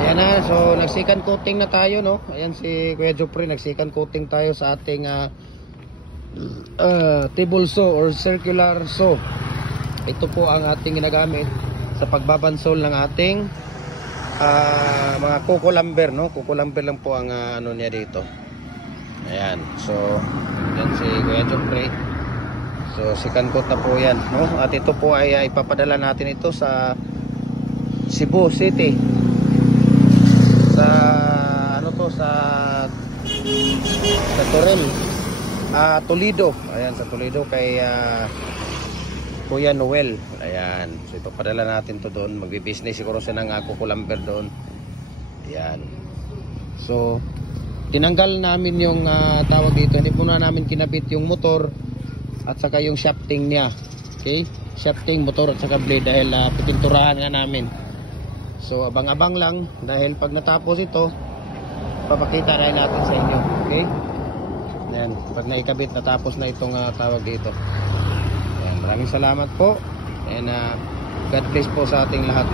Ayan na, so nag-second coating na tayo, no? Ayan si Kuya Jopre, nag-second coating tayo sa ating table saw or circular saw. Ito po ang ating ginagamit sa pagbabansol ng ating mga kuko lumber, no? Kuko lumber lang po ang ano niya dito. Ayan, so yan si Kuya Jopre. So second coat na po yan, no? At ito po ay ipapadala natin ito sa Cebu City. Sa ano to, sa Torrel, Toledo. Ayan, sa Toledo kay Kuya Noel. Ayan, so ipapadala natin to doon. Magbi-business siguro siya ng kuko lumber doon. Ayan, so tinanggal namin yung tawag dito. Hindi po na namin kinabit yung motor at saka yung shafting niya. Okay, shafting, motor at saka blade dahil pitinturahan nga namin. So abang-abang lang dahil pag natapos ito, papakita rin natin sa inyo. Okay? Ayan, pag naikabit, natapos na itong tawag dito. Ayan, maraming salamat po. And God bless po sa ating lahat.